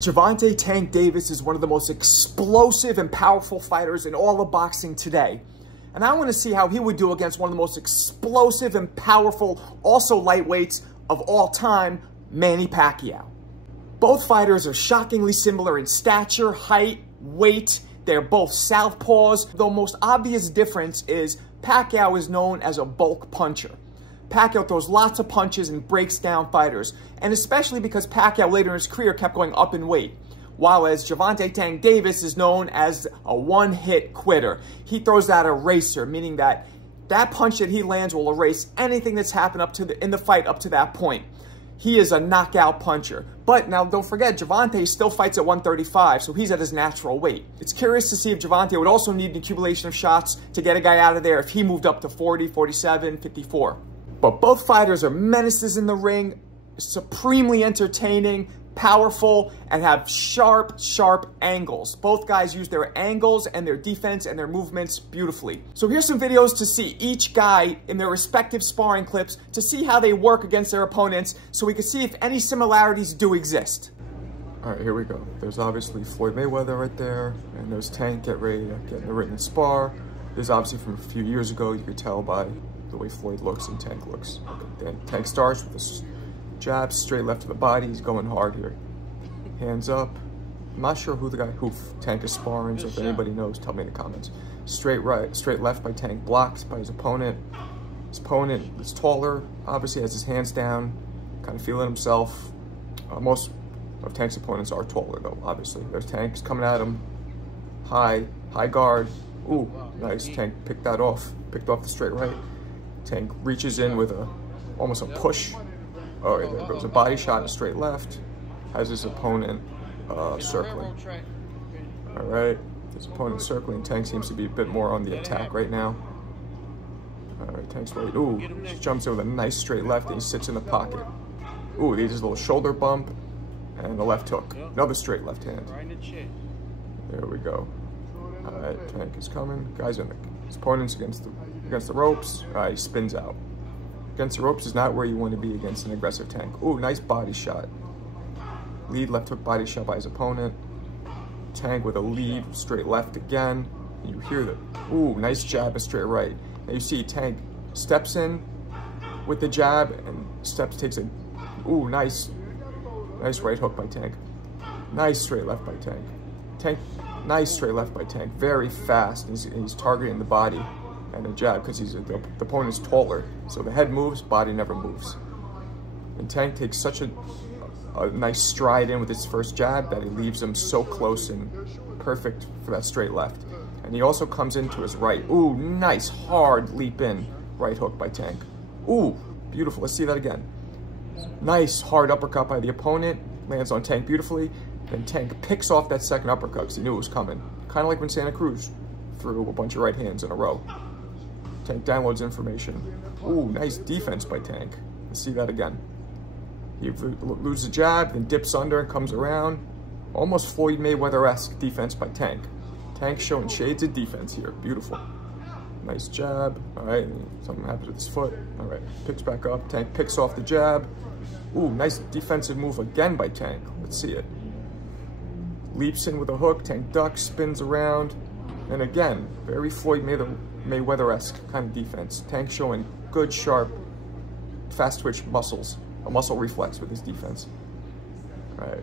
Gervonta "Tank" Davis is one of the most explosive and powerful fighters in all of boxing today. And I want to see how he would do against one of the most explosive and powerful, also lightweights of all time, Manny Pacquiao. Both fighters are shockingly similar in stature, height, weight. They're both southpaws. The most obvious difference is Pacquiao is known as a bulk puncher. Pacquiao throws lots of punches and breaks down fighters, and especially because Pacquiao later in his career kept going up in weight. While as Gervonta "Tank" Davis is known as a one-hit quitter. He throws that eraser, meaning that punch that he lands will erase anything that's happened in the fight up to that point. He is a knockout puncher. But now don't forget, Gervonta still fights at 135, so he's at his natural weight. It's curious to see if Gervonta would also need an accumulation of shots to get a guy out of there if he moved up to 40, 47, 54. But both fighters are menaces in the ring, supremely entertaining, powerful, and have sharp angles. Both guys use their angles and their defense and their movements beautifully. So here's some videos to see each guy in their respective sparring clips to see how they work against their opponents so we can see if any similarities do exist. All right, here we go. There's obviously Floyd Mayweather right there, and there's Tank get ready to get in a ring and spar. There's obviously from a few years ago, you could tell by the way Floyd looks and Tank looks. Okay, then Tank starts with a jab straight left to the body. He's going hard here. Hands up. I'm not sure who Tank is sparring, so if anybody knows, tell me in the comments. Straight right, straight left by Tank, blocked by his opponent. His opponent is taller, obviously has his hands down, kind of feeling himself. Most of Tank's opponents are taller though, obviously. There's Tank's coming at him. High guard. Ooh, nice. Tank picked off the straight right. Tank reaches in with almost a push. Oh, right, there goes a body shot and a straight left. Has his opponent circling. All right, his opponent circling. Tank seems to be a bit more on the attack right now. All right, Tank's waiting. Ooh, jumps in with a nice straight left and he sits in the pocket. Ooh, he does a little shoulder bump and a left hook. Another straight left hand. There we go. All right, Tank is coming. His opponent's against the ropes. He spins out. Against the ropes is not where you want to be against an aggressive Tank. Ooh, nice body shot. Lead left hook body shot by his opponent. Tank with a lead straight left again. And you hear the, ooh, nice jab and straight right. Now you see Tank steps in with the jab and takes a, ooh, nice right hook by Tank. Nice straight left by Tank. Nice straight left by Tank. Very fast. He's targeting the body and a jab because the opponent's taller. So the head moves, body never moves. And Tank takes such a nice stride in with his first jab that he leaves him so close and perfect for that straight left. And he also comes into his right. Ooh, nice hard leap in right hook by Tank. Ooh, beautiful. Let's see that again. Nice hard uppercut by the opponent. Lands on Tank beautifully. Then Tank picks off that second uppercut because he knew it was coming. Kind of like when Santa Cruz threw a bunch of right hands in a row. Tank downloads information. Ooh, nice defense by Tank. Let's see that again. He loses a jab, then dips under and comes around. Almost Floyd Mayweather-esque defense by Tank. Tank showing shades of defense here. Beautiful. Nice jab. All right, something happens with his foot. All right, picks back up. Tank picks off the jab. Ooh, nice defensive move again by Tank. Let's see it. Leaps in with a hook. Tank ducks, spins around. And again, very Floyd Mayweather-esque kind of defense. Tank showing good, sharp, fast twitch muscles. A muscle reflex with his defense. All right.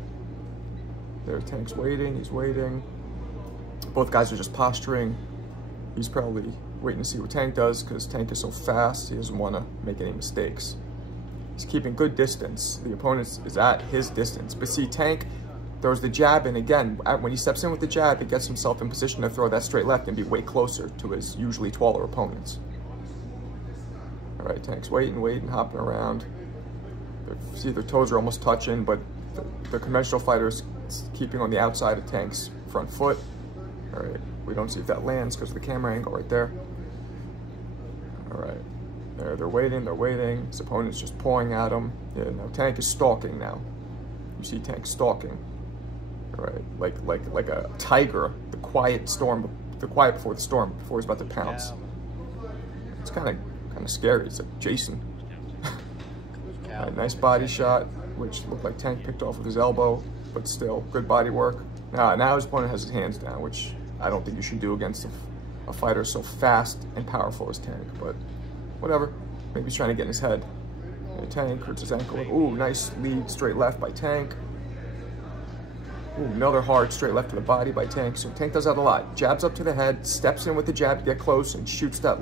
There, Tank's waiting. He's waiting. Both guys are just posturing. He's probably waiting to see what Tank does because Tank is so fast. He doesn't want to make any mistakes. He's keeping good distance. The opponent is at his distance. But see, Tank throws the jab in again. When he steps in with the jab, he gets himself in position to throw that straight left and be way closer to his usually taller opponents. All right, Tank's waiting, hopping around. See, their toes are almost touching, but the conventional fighter's keeping on the outside of Tank's front foot. All right, we don't see if that lands because of the camera angle right there. All right, they're waiting. His opponent's just pawing at him. Yeah, now Tank is stalking now. You see Tank stalking. All right, like a tiger, the quiet before the storm, before he's about to pounce. It's kind of scary. It's like Jason. Nice body shot, which looked like Tank picked off with his elbow. but still, good body work. Now his opponent has his hands down, which I don't think you should do against a fighter so fast and powerful as Tank, but whatever. Maybe he's trying to get in his head. And Tank hurts his ankle. Ooh, nice lead straight left by Tank. Ooh, another hard straight left to the body by Tank. So Tank does that a lot. Jabs up to the head, steps in with the jab to get close, and shoots that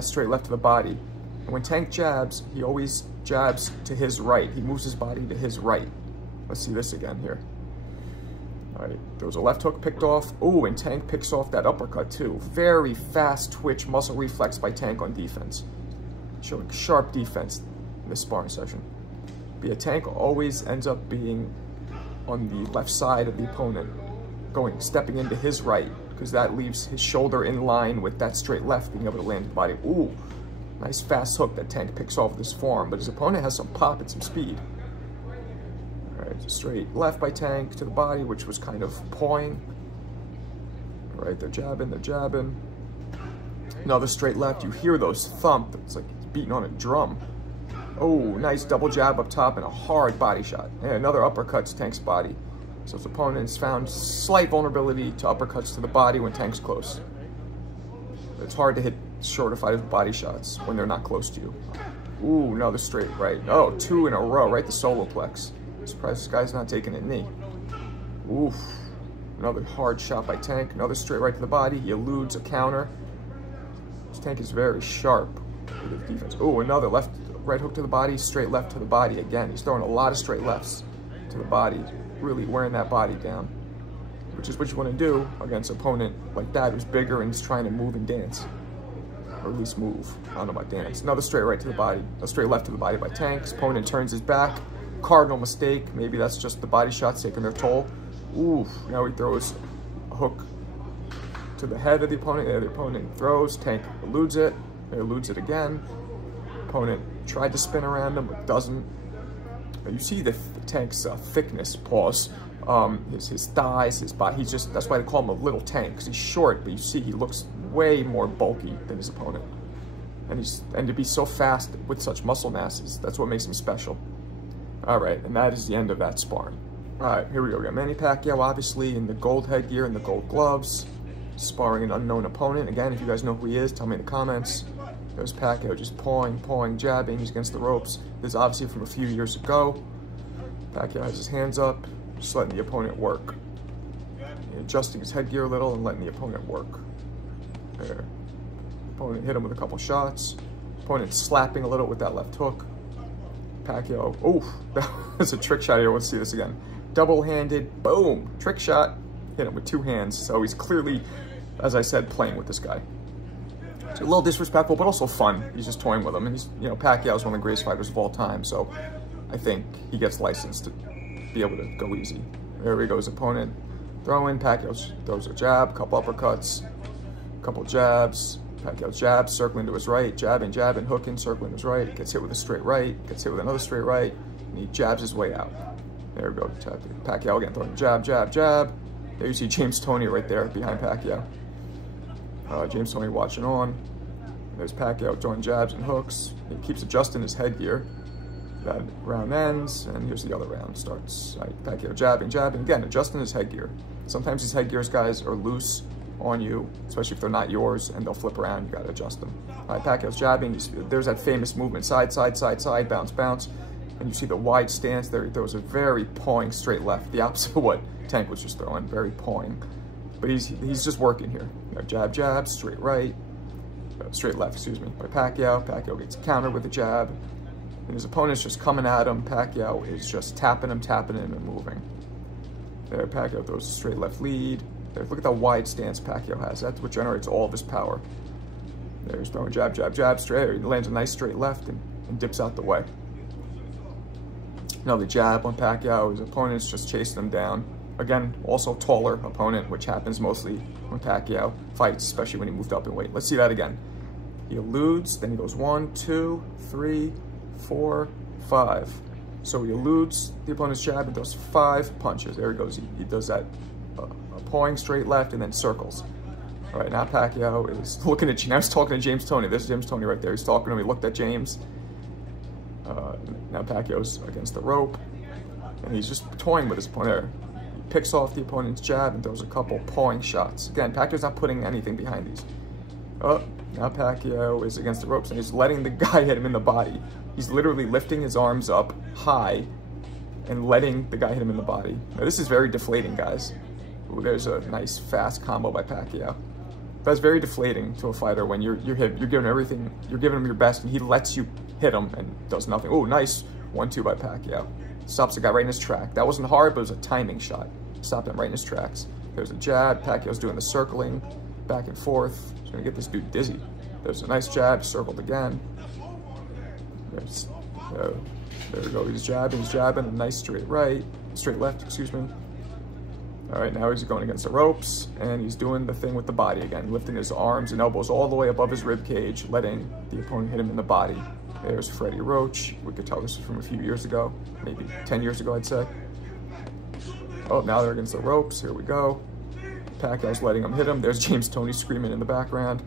straight left to the body. And when Tank jabs, he always jabs to his right. He moves his body to his right. Let's see this again here. All right, there was a left hook picked off. Ooh, and Tank picks off that uppercut too. Very fast twitch muscle reflex by Tank on defense. Showing sharp defense in this sparring session. But yeah, Tank always ends up being on the left side of the opponent, stepping into his right, because that leaves his shoulder in line with that straight left, being able to land the body. Ooh, nice fast hook that Tank picks off with his forearm, but his opponent has some pop and some speed. All right, straight left by Tank to the body, which was kind of pawing. All right, they're jabbing, they're jabbing. Another straight left, you hear those thump, it's like beating on a drum. Oh, nice double jab up top and a hard body shot. And another uppercut to Tank's body. So his opponent's found slight vulnerability to uppercuts to the body when Tank's close. It's hard to hit shorter fighters with body shots when they're not close to you. Ooh, another straight right. Oh, 2 in a row, right to solar plex. Surprised this guy's not taking a knee. Oof. Another hard shot by Tank. Another straight right to the body. He eludes a counter. This Tank is very sharp with his defense. Ooh, another right hook to the body, straight left to the body again. He's throwing a lot of straight lefts to the body, really wearing that body down, which is what you want to do against an opponent like that who's bigger and is trying to move and dance, or at least move. I don't know about dance. Another straight right to the body, a straight left to the body by Tank. His opponent turns his back. Cardinal mistake. Maybe that's just the body shots taking their toll. Ooh, now he throws a hook to the head of the opponent. The opponent throws. Tank eludes it. He eludes it again. Opponent tried to spin around him, but doesn't. You see the Tank's thickness, pause. His thighs, his body. That's why they call him a little Tank, because he's short, but you see he looks way more bulky than his opponent. And to be so fast with such muscle masses, that's what makes him special. All right, and that is the end of that sparring. All right, here we go. We got Manny Pacquiao, obviously, in the gold headgear and the gold gloves, sparring an unknown opponent. Again, if you guys know who he is, tell me in the comments. There's Pacquiao just pawing, jabbing. He's against the ropes. This is obviously from a few years ago. Pacquiao has his hands up, just letting the opponent work. Adjusting his headgear a little and letting the opponent work. There. Opponent hit him with a couple shots. Opponent slapping a little with that left hook. Pacquiao, oh, that was a trick shot here. Let's see this again. Double-handed, boom, trick shot. Hit him with 2 hands. So he's clearly, as I said, playing with this guy. It's a little disrespectful, but also fun. He's just toying with him. And he's, Pacquiao is one of the greatest fighters of all time. So I think he gets licensed to be able to go easy. There he goes, opponent throwing. Pacquiao throws a jab, couple uppercuts, couple jabs. Pacquiao jabs, circling to his right, jabbing, hooking, circling to his right. Gets hit with a straight right, gets hit with another straight right, and he jabs his way out. There we go. Pacquiao again throwing jab. There you see James Toney right there behind Pacquiao. James Toney watching on. There's Pacquiao throwing jabs and hooks. He keeps adjusting his headgear. That round ends, and here's the other round starts. Right, Pacquiao jabbing. Again, adjusting his headgear. Sometimes these headgears, guys, are loose on you, especially if they're not yours, and they'll flip around. You got to adjust them. All right, Pacquiao's jabbing. There's that famous movement, side, bounce. And you see the wide stance there. He throws a very pawing straight left, the opposite of what Tank was just throwing, very pawing. But he's just working here. Jab, straight right, straight left, excuse me, by Pacquiao. Pacquiao gets countered with a jab. And his opponent's just coming at him. Pacquiao is just tapping him, and moving. There, Pacquiao throws a straight left lead. There, look at that wide stance Pacquiao has. That's what generates all of his power. There's throwing jab, straight. He lands a nice straight left and dips out the way. Another jab on Pacquiao. His opponent's just chasing him down. Again, also taller opponent, which happens mostly when Pacquiao fights, especially when he moved up in weight. Let's see that again. He eludes, then he goes 1, 2, 3, 4, 5. So he eludes the opponent's jab and does 5 punches. There he goes. He does that pawing straight left and then circles. All right, now Pacquiao is looking at, now he's talking to James Toney. There's James Toney right there. He's talking to him. He looked at James. Now Pacquiao's against the rope. And he's just toying with his opponent. He picks off the opponent's jab and throws a couple pawing shots. Again, Pacquiao's not putting anything behind these. Oh, now Pacquiao is against the ropes and he's letting the guy hit him in the body. He's literally lifting his arms up high and letting the guy hit him in the body. Now, this is very deflating, guys. Ooh, there's a nice fast combo by Pacquiao. That's very deflating to a fighter when you're giving everything, you're giving him your best, and he lets you hit him and does nothing. Oh, nice 1-2 by Pacquiao. Stops the guy right in his track. That wasn't hard, but it was a timing shot. Stopped him right in his tracks. There's a jab. Pacquiao's doing the circling, back and forth. He's gonna get this dude dizzy. There's a nice jab, circled again. There we go, he's jabbing, a nice straight left, excuse me. All right, now he's going against the ropes, and he's doing the thing with the body again, lifting his arms and elbows all the way above his rib cage, letting the opponent hit him in the body. There's Freddie Roach. We could tell this was from a few years ago, maybe 10 years ago, I'd say. Oh, now they're against the ropes, here we go. Pacquiao's letting him hit him. There's James Toney screaming in the background.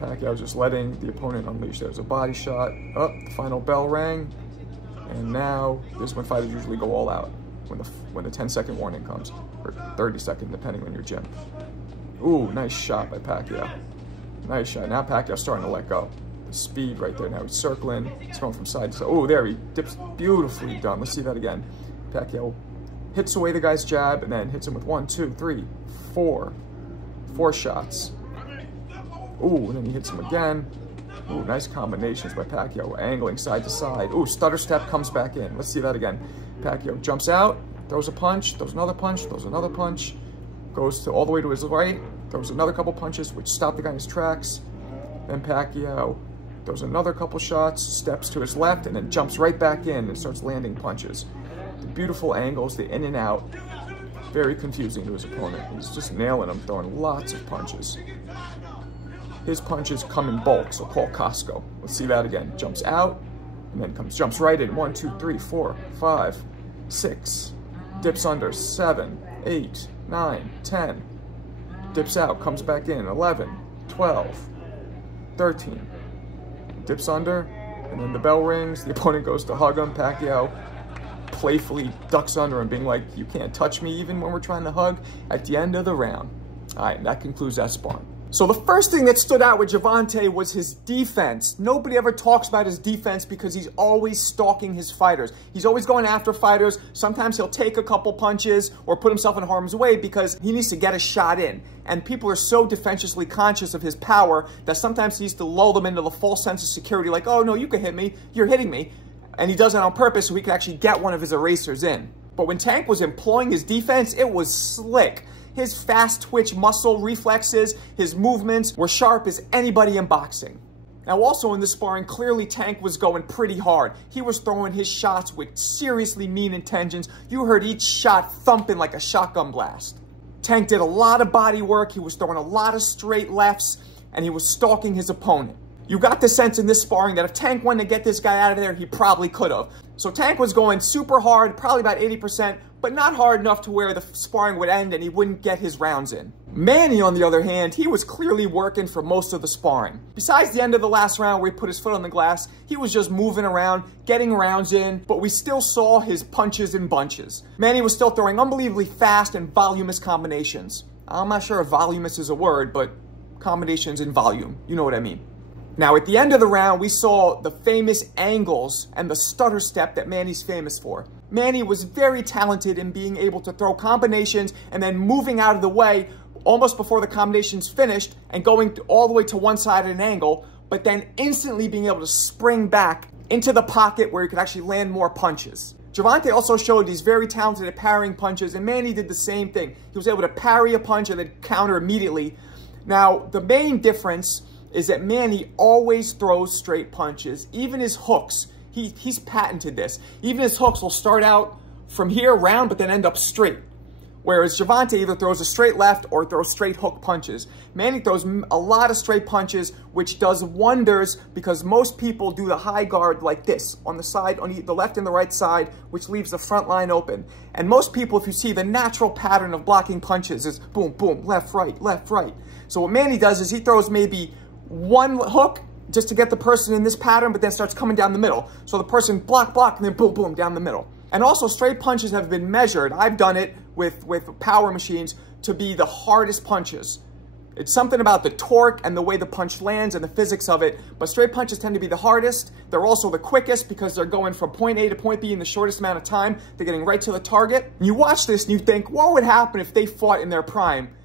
Pacquiao's just letting the opponent unleash. There's a body shot. Oh, the final bell rang. And now, this is when fighters usually go all out, when the 10-second warning comes, or 30-second, depending on your gym. Ooh, nice shot by Pacquiao. Nice shot. Now Pacquiao's starting to let go. The speed right there. Now he's circling. He's going from side to side. Oh, there, he dips. Beautifully done. Let's see that again. Pacquiao hits away the guy's jab and then hits him with 1, 2, 3, 4. 4 shots. Ooh, and then he hits him again. Ooh, nice combinations by Pacquiao, angling side to side. Ooh, stutter step comes back in. Let's see that again. Pacquiao jumps out, throws a punch, throws another punch, throws another punch, goes all the way to his right, throws another couple punches, which stop the guy in his tracks. Then Pacquiao throws another couple shots, steps to his left, and then jumps right back in and starts landing punches. The beautiful angles, the in and out, very confusing to his opponent. He's just nailing him, throwing lots of punches. His punches come in bulk, so call Costco. Let's see that again. Jumps out, and then jumps right in. 1, 2, 3, 4, 5, 6. Dips under. 7, 8, 9, 10. Dips out, comes back in. 11, 12, 13. Dips under, and then the bell rings. The opponent goes to hug him. Pacquiao playfully ducks under him, being like, "You can't touch me even when we're trying to hug," at the end of the round. All right, and that concludes that sparring. So the first thing that stood out with Gervonta was his defense. Nobody ever talks about his defense because he's always stalking his fighters. He's always going after fighters. Sometimes he'll take a couple punches or put himself in harm's way because he needs to get a shot in. And people are so defensively conscious of his power that sometimes he needs to lull them into the false sense of security, like, "Oh, no, you can hit me. You're hitting me." And he does that on purpose so he can actually get one of his erasers in. But when Tank was employing his defense, it was slick. His fast twitch muscle reflexes, his movements were sharp as anybody in boxing. Now also in this sparring, clearly Tank was going pretty hard. He was throwing his shots with seriously mean intentions. You heard each shot thumping like a shotgun blast. Tank did a lot of body work, he was throwing a lot of straight lefts, and he was stalking his opponent. You got the sense in this sparring that if Tank wanted to get this guy out of there, he probably could have. So Tank was going super hard, probably about 80%, but not hard enough to where the sparring would end and he wouldn't get his rounds in. Manny, on the other hand, he was clearly working for most of the sparring. Besides the end of the last round where he put his foot on the glass, he was just moving around, getting rounds in, but we still saw his punches in bunches. Manny was still throwing unbelievably fast and voluminous combinations. I'm not sure if voluminous is a word, but combinations in volume, you know what I mean. Now, at the end of the round, we saw the famous angles and the stutter step that Manny's famous for. Manny was very talented in being able to throw combinations and then moving out of the way almost before the combination's finished and going all the way to one side at an angle, but then instantly being able to spring back into the pocket where he could actually land more punches. Gervonta also showed he's very talented at parrying punches, and Manny did the same thing. He was able to parry a punch and then counter immediately. Now, the main difference is that Manny always throws straight punches. Even his hooks, he's patented this. Even his hooks will start out from here round, but then end up straight. Whereas Gervonta either throws a straight left or throws straight hook punches. Manny throws a lot of straight punches, which does wonders because most people do the high guard like this, on the side, on the left and the right side, which leaves the front line open. And most people, if you see the natural pattern of blocking punches, is boom, boom, left, right, left, right. So what Manny does is he throws maybe one hook just to get the person in this pattern, but then starts coming down the middle. So the person block, and then boom, boom, down the middle. And also, straight punches have been measured. I've done it with power machines to be the hardest punches. It's something about the torque and the way the punch lands and the physics of it, but straight punches tend to be the hardest. They're also the quickest because they're going from point A to point B in the shortest amount of time. They're getting right to the target. And you watch this and you think, what would happen if they fought in their prime?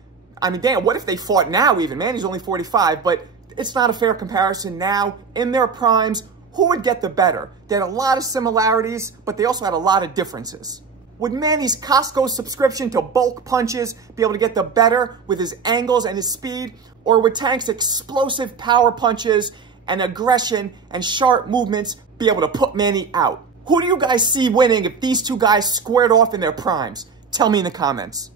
I mean, damn, what if they fought now even? Manny's only 45, but it's not a fair comparison now. In their primes, who would get the better? They had a lot of similarities, but they also had a lot of differences. Would Manny's Costco subscription to bulk punches be able to get the better with his angles and his speed? Or would Tank's explosive power punches and aggression and sharp movements be able to put Manny out? Who do you guys see winning if these two guys squared off in their primes? Tell me in the comments.